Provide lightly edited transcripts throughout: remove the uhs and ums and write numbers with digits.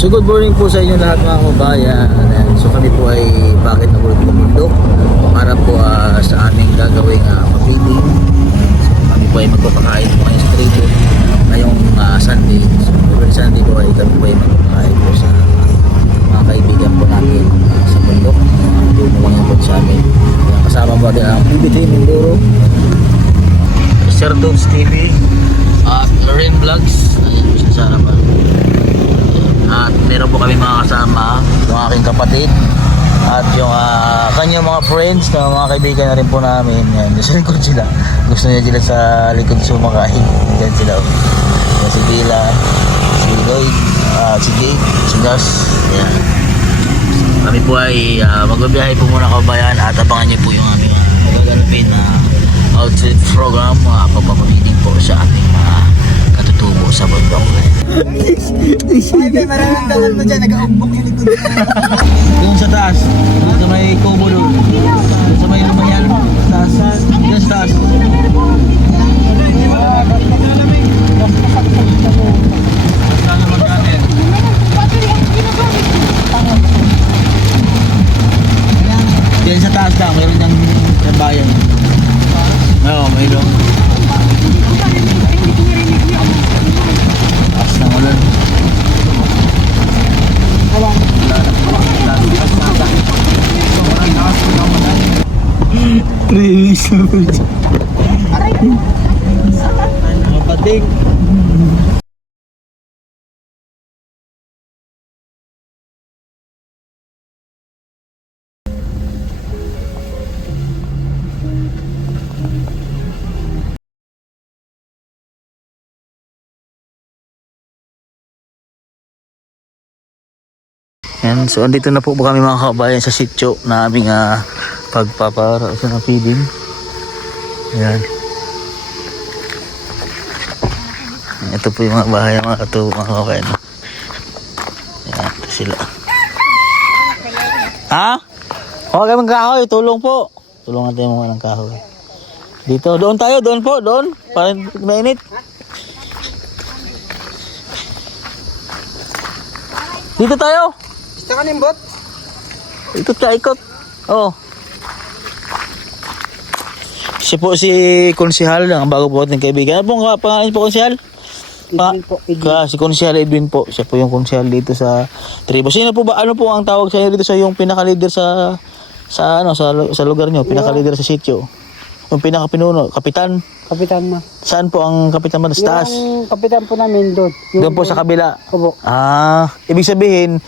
So good morning po sa inyo lahat mga kabayan. So kami po ay bakit na po bumundok para po sa aming gagawing feeding. So kami po ay magpapakain po ngayon sa trade ngayong Sunday. So every Sunday po ay kami po ay magpapakain po sa mga kaibigan po namin sa bundok. Tumulong yan po sa amin. Kasama po natin ang PBT Mindoro, Sir Dogs TV at Lorraine Vlogs. Ayan po siya sa harapan. At meron po kami mga kasama, yung aking kapatid at yung kanyang mga friends na mga kaibigan na rin po namin. Yan, sa likod sila. Gusto niya sila sa likod sumakain. Yan sila. Yan si Bila, si Lloyd, si Jake, si Gus. Yan. Kami po ay magbabiyahe po muna kabayan at abangan niyo po yung aming gaganapin na outfit program. Pagpapamiting po sa ating mga katutubo sa bundok. Ay, mararamdaman mo dyan, nag-aumbok yung likod na. Doon sa taas, doon sa may kubo doon. Doon sa may lumayan, taas. Doon sa taas. Diyan sa taas lang, mayroon niyang bayan. Oo, mayroon. Taas na ulan. Kapating. Yan, so andito na po kami mga kabayan sa sitio na aming pagpapara sa feeding. Yan. Ito po yung mga bahay ng mga katubo mga kabayan. Yan, ito sila. Ha? Huwag kayo ng kahoy, tulong po. Tulungan tayo mga ng kahoy. Dito, doon tayo, doon po, doon. Para mainit. Dito tayo. Gusto ka nimbot? Ikot ka, ikot. Oo. Siya po si Konsehal, ang bago po ating kaibigan. Ano pong pangalan po, Konsehal? Edwin po, Si Konsehal Edwin po. Siya po yung Konsehal dito sa tribo. Sino po ba, ano po ang tawag sa inyo dito sa yung pinaka-leader sa lugar nyo? Pinaka-leader sa sitio? Yung pinaka-pinuno, kapitan? Kapitan mo. Saan po ang kapitan mo? Sa taas? Yung kapitan po namin doon. Doon po sa kabila? Opo. Ibig sabihin,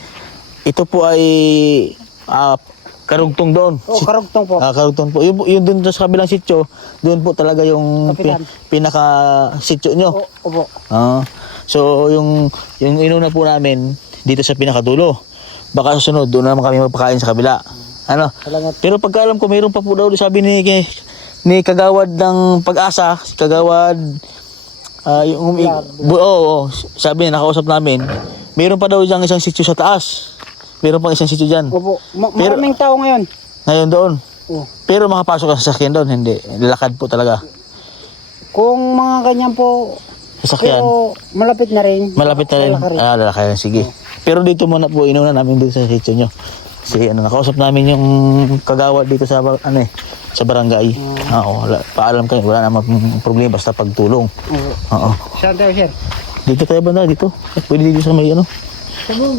ito po ay karugtong doon. Oo, karugtong po. Karugtong po. Yung doon sa kabilang sitio, doon po talaga yung pinaka-sitio nyo. Opo. So, yung inuna po namin dito sa pinakadulo. Baka susunod, doon naman kami magpakain sa kabila. Ano? Salamat. Pero pagka alam ko, mayroon pa po daw, sabi ni Kagawad ng Pag-asa, Kagawad, sabi niya, nakausap namin, mayroon pa daw diyang isang sitio sa taas. Meron pang isang sitio dyan. Opo. Maraming tao ngayon. Ngayon doon. Oo. Pero makapasok ka sa sasakyan doon, hindi. Lakad po talaga. Kung mga ganyan po, Sasakyan. pero malapit na rin. Malapit na rin. Lalakad. Sige. Pero dito muna po, inuna namin dito sa sitio nyo. Kasi nakausap namin yung Kagawad dito sa sa barangay. Paalam kayo, wala naman problema basta pagtulong. Oo. Saan tayo, sir? Dito tayo banda, dito. Pwede dito sa may Sabong.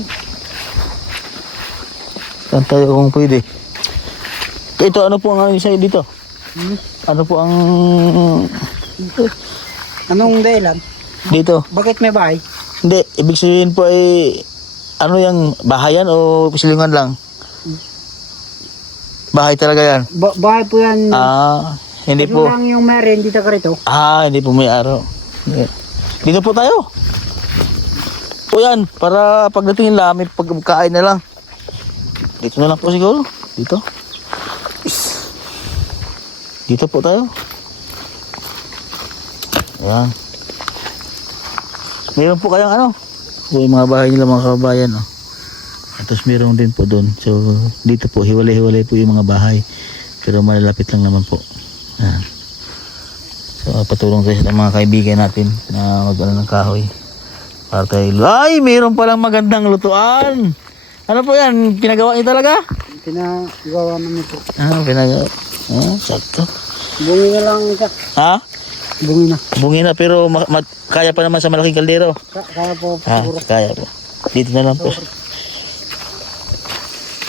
Saan tayo kung pwede. Ito, ano po ang sa'yo dito? Ano po ang Anong dahilan? dito? Bakit may bahay? Hindi, ibig sabihin po ay ano yung bahayan o silungan lang? Bahay talaga yan? Bahay po yan. Hindi Ito po. lang yung meron dito ka rito. Hindi po may araw. Dito po tayo. O yan, para pagdating nila, may pagkain na lang. Dito na lang po siguro. Dito. Dito po tayo. Ayan. Meron po kayang ano? Yung mga bahay nila mga kabayan. At tapos meron din po doon. So dito po, hiwalay-hiwalay po yung mga bahay. Pero malalapit lang naman po. Ayan. So patulong tayo sa mga kaibigan natin na mag-ano ng kahoy. Para tayo, ay, mayroon palang magandang lutuan. Ano po yan? Pinagawa niyo talaga? Pinagawa namin po. Pinagawa. Sakto. Bungi na lang siya. Ha? Bungi na. Bungi na pero kaya pa naman sa malaking kaldero. Kaya po. Kaya po. Dito na lang po.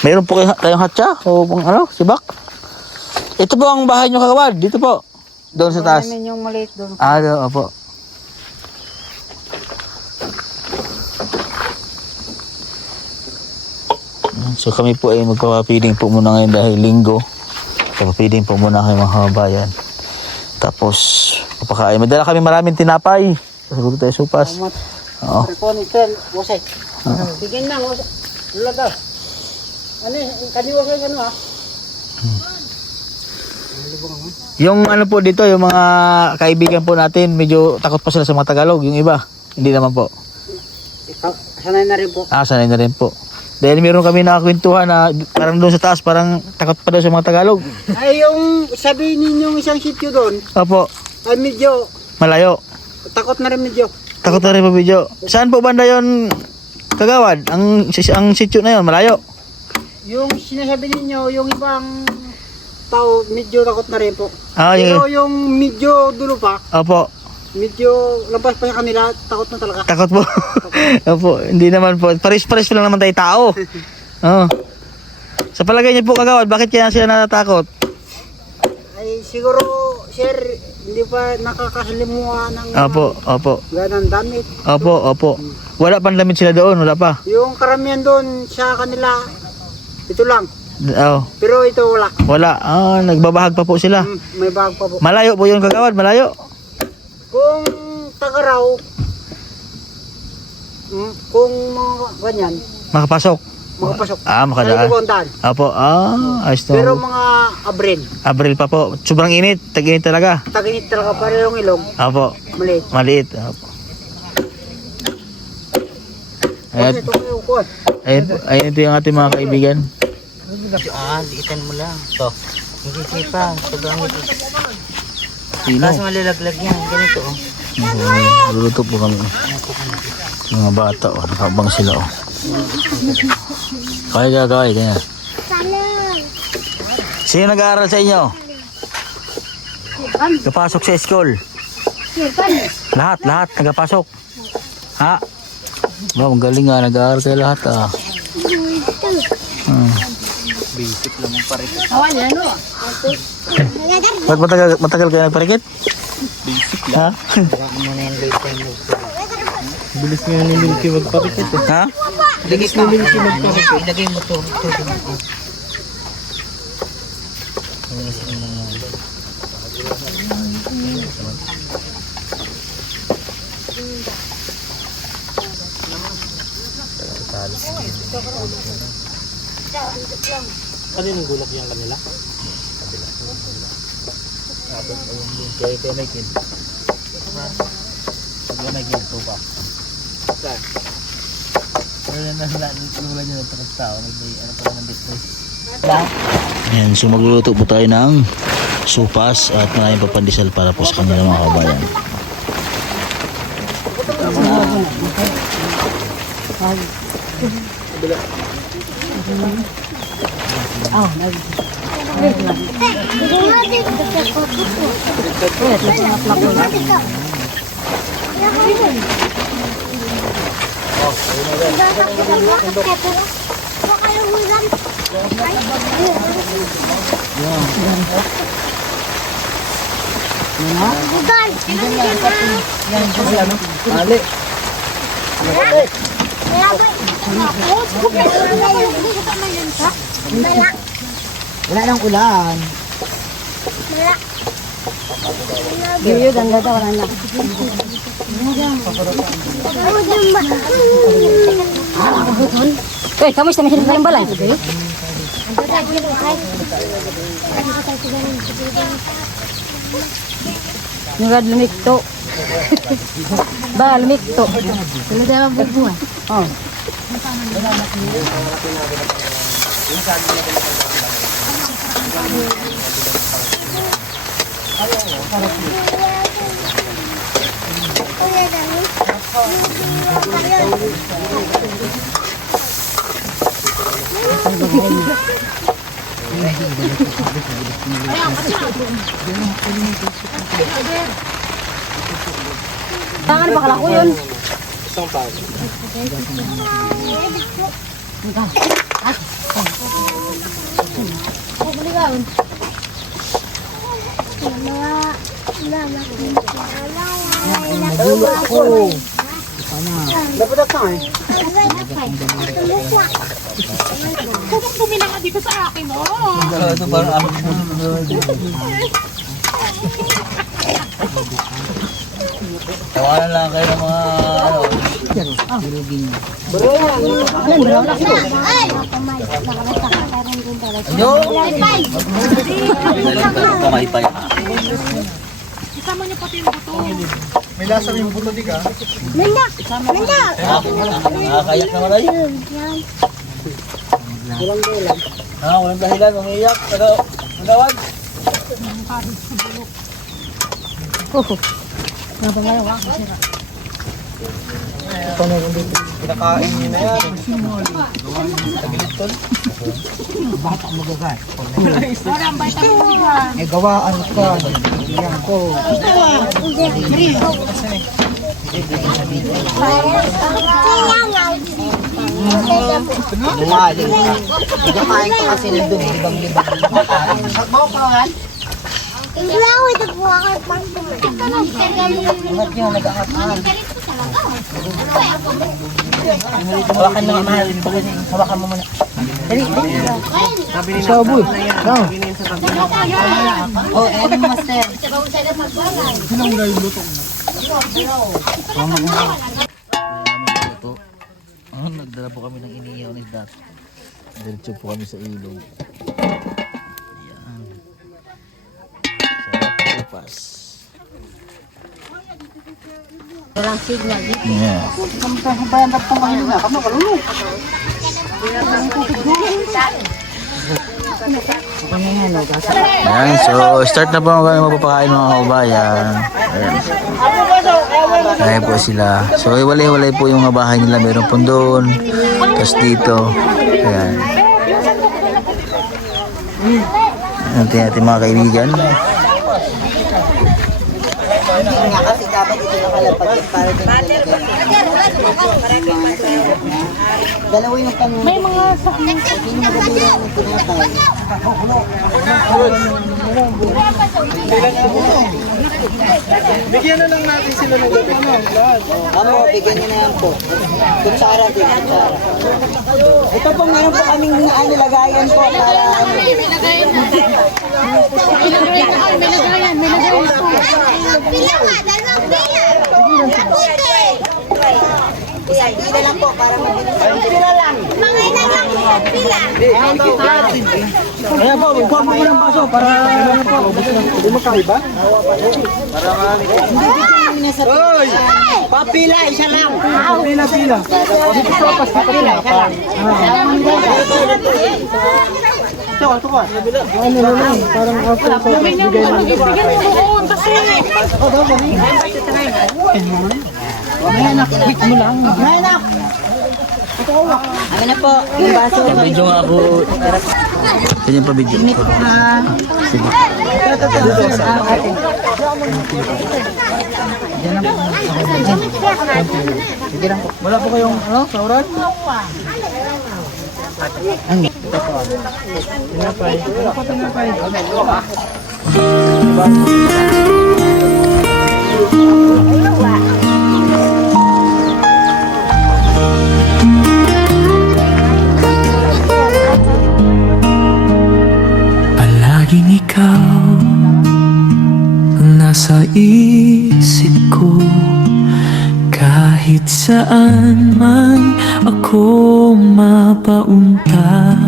Mayroon po tayong hatcha o kung ano, sibak. Ito po ang bahay nyo kagawad. Dito po. Doon sa taas. Namin yung maliit doon. Doon, opo. So kami po ay magpapapiling po muna ngayon dahil linggo. Papapiling po muna kayo mga kababayan. Tapos papakain. Madala kami maraming tinapay. Sasagutin tayo supas. Oo. Rekoniten, wasay. Bigyan na, wasay. Lula daw. Ano kaniwa kayo ano ha? Yung ano po dito, yung mga kaibigan po natin, medyo takot pa sila sa mga Tagalog. Yung iba, hindi naman po. Sanay na rin po. Sanay na rin po. Dahil meron kami nakakwentuhan na parang doon sa taas, parang takot pa daw sa mga Tagalog. Ay, yung sabihin ninyong isang sityo doon, Opo, ay medyo, malayo. takot na rin medyo. Takot na rin po video. Saan po banda yon kagawad? Ang sityo na yon malayo. Yung sinasabi ninyo, yung ibang tao, medyo takot na rin po. Yung... Pero yung medyo dulo pa, Opo, medyo labas pa sa kanila, takot na talaga. takot po. Opo, hindi naman po. Paris-paris lang naman tayo tao. Oo. Sa palagay niyo po kagawad, bakit kaya sila natatakot? Ay, siguro, sir, hindi pa nakakasalimuha ng Opo. ganang damit. Opo. Wala pang damit sila doon, wala pa. Yung karamihan doon sa kanila, ito lang. Oo. Pero ito wala. Wala. Nagbabahag pa po sila. May bag pa po. Malayo po yung kagawad, malayo. Kung tagaraw, kung mga ganyan, Makapasok. makapasok. Makadaan. Sa Opo, ayos na. Pero mga Abril, Abril pa po. Sobrang init. Tag-init talaga. taginit talaga para yung ilog, Opo. maliit. Maliit. Opo. Kasi ito kayo ko. Ayun ito yung ating mga kaibigan. Liitan mo lang. Ito. Hindi pa, sobrang ito. Sino? Kaso malalaglag yan, ganito oh. Luluto po kami. Mga bata, nakabang sila. Kaya. Sino nag-aaral sa inyo? Nagpasok sa school? Lahat, nagpasok. Ha? Ba, ang galing nga, nag-aaral kayo lahat Basic lang ang parikit. Ba't matagal kayo nagparikit? Basic lang. Ha? Bilis nga ni Milky magparikit Ha? Bilis ni Milky magparikit. Ilagay mo to. Ano yung gulak yung kanila? Kabila. Tapos yung kaya may kin. Pag may kin to pa. Saan? Wala na niya ng pagkatao. Ano pa naman display? Ayan, so magluluto po tayo ng supas at maraming papandisal para po sa kanila mga kabayan. Wala nang ulan. Yuyod, ang ganda, wala na. Kamu istilah mesin paling balai. Nugad lumikto. Ba lumikto. Sila dalam bubuan. Oh. Tangan bakal ako yun. Dapat na tayo. Kung tumina ka dito sa akin, oh. Ito parang ako. Tawanan lang kayo ng mga ano. Kamay-pay. Isama niyo pati yung buto. May lasa yung buto di ka? Nakakayak naman ay. Walang dahilan, umiiyak. Nagawad. Kinakain niyo na yan. Parang vitamin ka. May gawaan ka. Yan ko. Bumaling. Nagkakain ko kasi ng libang-libang. Ingat nyo, nag-aangat-angat. Hawakan na nga mahal. Hawakan mo muna. Isa boy. Now. Oh, ano master? Sinong na yung luto? Nagdala po kami ng inihaw ng isda. Diretso po kami sa ilog. Ayan. Sarap upas. Walang signal dito. Yeah. Bayan na po kayo na. Kamu kalunod. Ayan, so start na po ang mapapakain mga kabayan. Ayan. Ayan po sila. So iwalay-walay po yung mga bahay nila. Meron po doon. Tapos dito. Ayan. Ayan natin mga kaibigan. Nga kasi dapat ito nakalapag para din dalawa yung pang May mga sakit. hindi madadura ng tinatay. Bigyan na lang natin sila ng gabi. Ano, bigyan nyo na yan po. Kutsara din, kutsara. Ito po meron po kaming lagayan po para ano. May lagayan. May lagayan. Pila lang po para mabilis. Pila lang. Ayan po, magkuha mo ng baso para hindi mo kaiba. Hindi sa Hoy! papila, isa lang. Pila. Dito sa pas na pila. Ito ka. Ano na lang, parang after sa bigay ng Bigyan mo doon kasi. Amin na po, yung baso. Video nga ako. Ganyan pa video. Sige. Wala po kayong sauran? Tinapay. Palaging ikaw ang nasa isip ko. Kahit saan man ako mapaunta,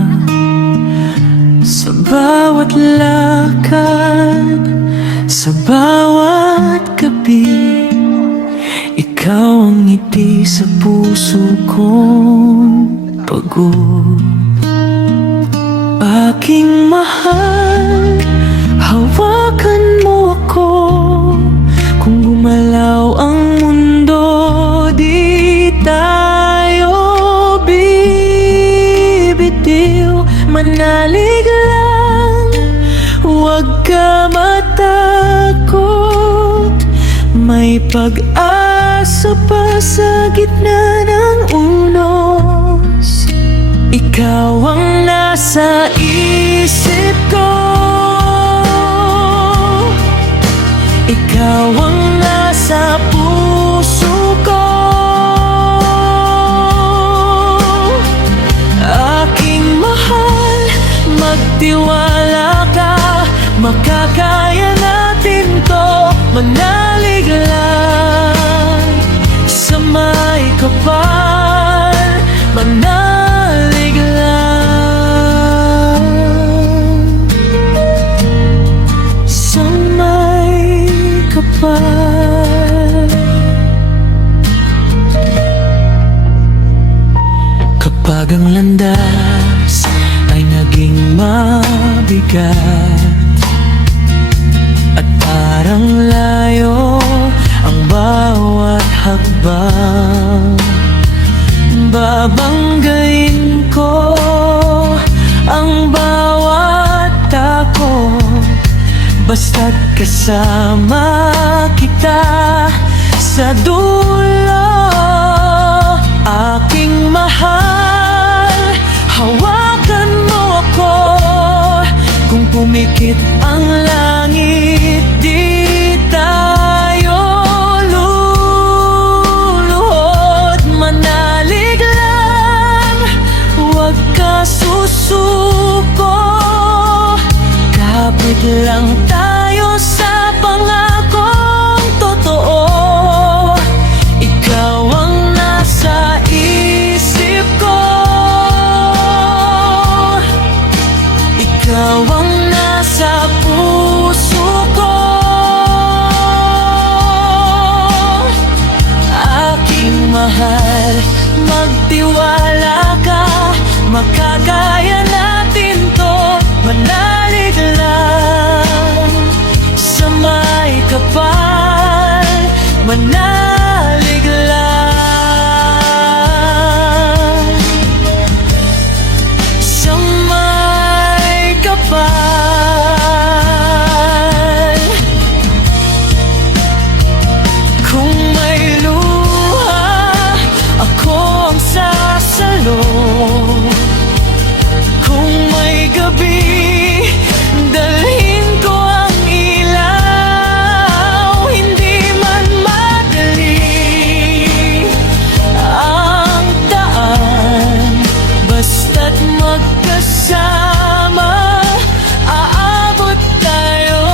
sa bawat lakad, sa bawat gabi, ikaw ang ngiti sa puso kong pagod. Aking mahal, hawakan mo ako. Kung gumalaw ang mundo, di tayo may pag-asa pa sa gitna ng unos. Ikaw ang nasa isip ko, ikaw ang nasa puso ko. Aking mahal, magtiwala ka, makakaya natin to. Manalig lang sa may kapal, manalig lang sa may kapal. Kapag ang landas ay naging mabigat at parang layo ang bawat hakbang, babanggain ko ang bawat takot, basta't kasama kita sa dulo. Aking mahal, hawakan mo ako. Kung pumikit ang langit, di tayo luluhod. Manalig lang, huwag ka susuko. Kapit lang tayo sa pangakong totoo. Ikaw ang nasa isip ko, ikaw ang nasa puso ko. Aking mahal, magtiwala ka, makakaya natin to. Manalig lang sa may kapal, manalig lang sa may kapal. Kung may luha, ako ang sasalo. Kung may gabi, dalhin ko ang ilaw. Hindi man madali ang daan, basta't magkasama, aabot tayo.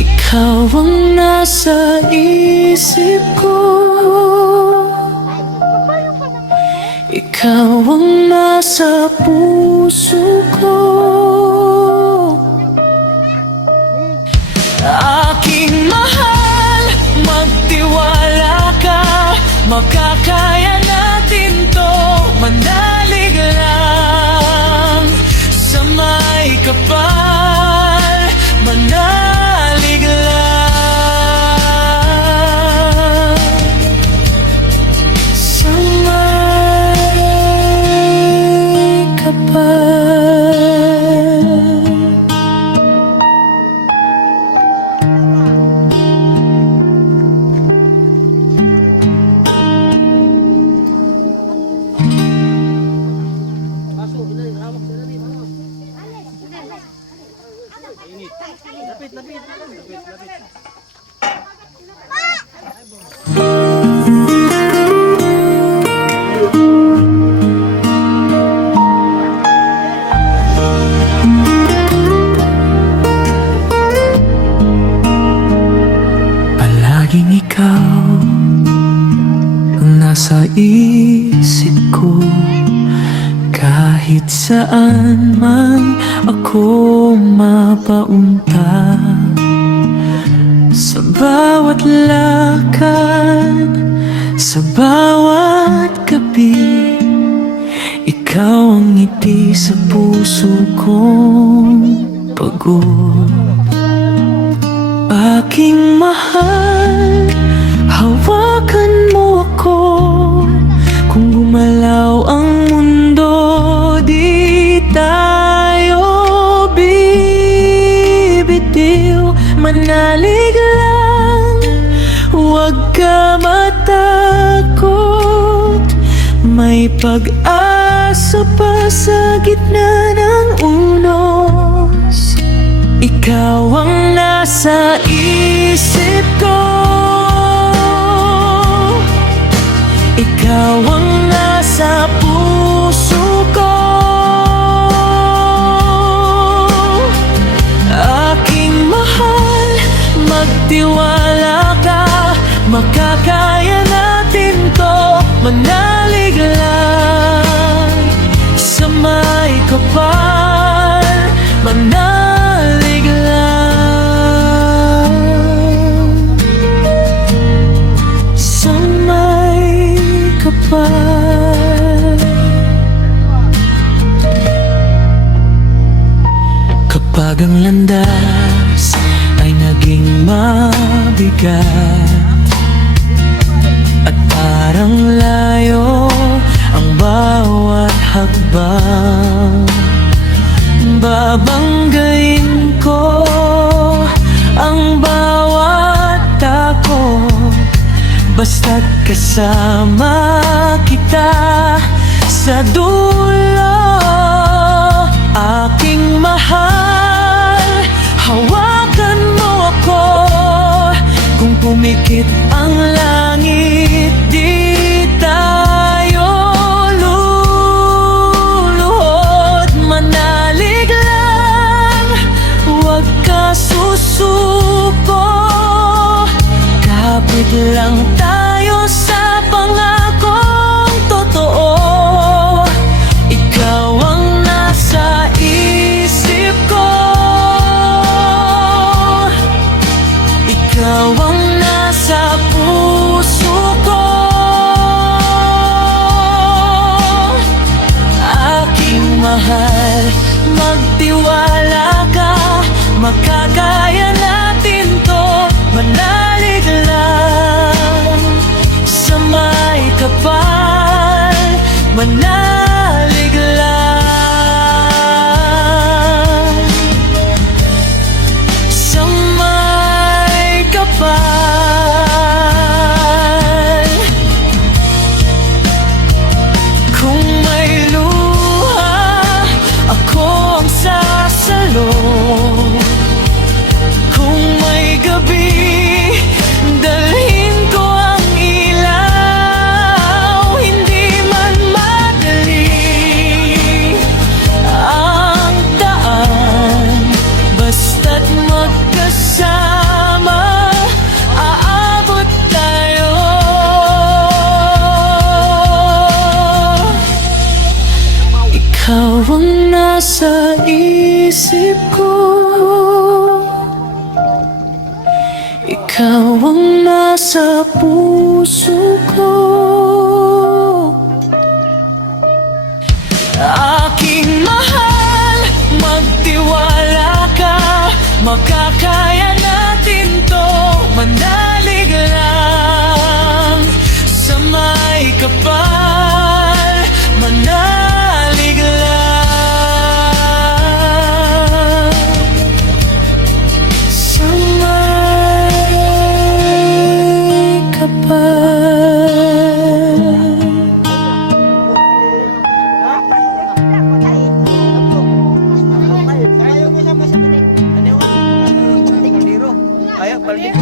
Ikaw ang nasa isip ko, ikaw ang nasa puso ko. Aking mahal, magtiwala ka, makakaya natin to. Manalig lang sa may kapal, manalig lang sa may kapal. Palaging ikaw ang nasa isip ko, kahit saan man ako mapaunta. Sa bawat lakad, sa bawat gabi, ikaw ang ngiti sa puso kong pagod. Aking mahal, hawakan mo ako. Kung gumalaw ang mundo, di tayo bibigyan. pag-asa pa sa gitna ng unos. Ikaw ang nasa isip ko, ikaw ang nasa puso ko. Aking mahal, magtiwala ka, makakaya natin to. Manalig lang sa may kapal, manalig lang sa may kapal. Kapag ang landas ay naging mabigat at parang layo ang bawat hakbang, babanggain ko ang bawat tako, basta't kasama kita sa dulo. Aking mahal, hawakan mo ako. Kung pumikit ang langit, di tayo luluhod. Manalig lang, huwag ka susuko. Kapit lang tayo sa pangakong totoo. Ikaw ang nasa isip ko, ikaw ang nasa puso ko. Aking mahal, magtiwala ka, makakaya natin to. Manalig lang sa may kapal, manalig lang sa may kapal. Kung may luha, ako ang sasalo. Kung may gabi, dalhin ko ang ilaw. Hindi man madali ang daan, basta't magkasama, aabot tayo. Ikaw ang nasa isip ko, ikaw ang nasa puso ko. Aking mahal, magtiwala ka, makakaya natin to. Manalig lang sa may kapal, manalig lang sa may kapal. Ayo, balik.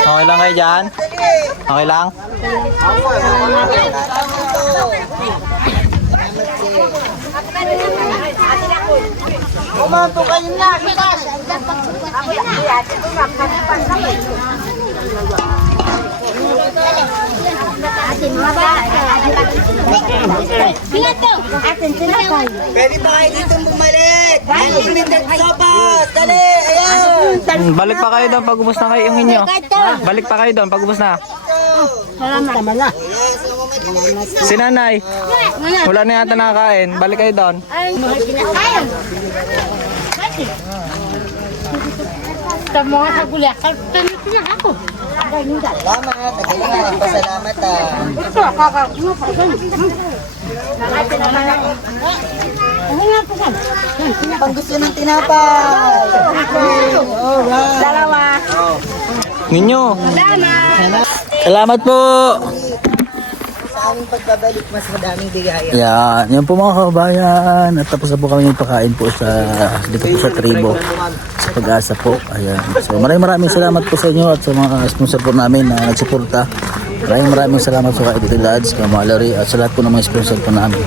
Okay lang kayo dyan? Okay lang? Umanto kayo na, bitas. Pwede ba kayo dito bumalik? Unlimited sopas! Dali! Ayan! Balik pa kayo doon pag ubos na kayo yung inyo. Balik pa kayo doon pag ubos na. Si nanay, wala na yata nakakain. Balik kayo doon. Sa mga sagulya, kalpanitin na ako. Salamat. Nagpasalamat Pang gusto ng tinapay. Dalawa. Ninyo. Salamat po. Sa aming pagbabalik, mas madaming bigayan. Yan, yun po mga kabayan. At tapos na po kami nagpakain po dito po sa tribo. Sa Pag-asa po. Ayan. So maraming salamat po sa inyo at sa mga sponsor po namin na nagsuporta. Maraming salamat po kay Dito Lads, kay Mallory at sa lahat po ng mga sponsor po namin.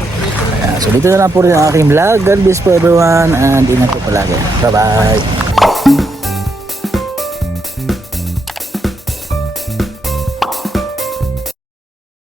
Ayan. So dito na lang po rin ang aking vlog. God bless po everyone and ingat po palagi. Bye bye.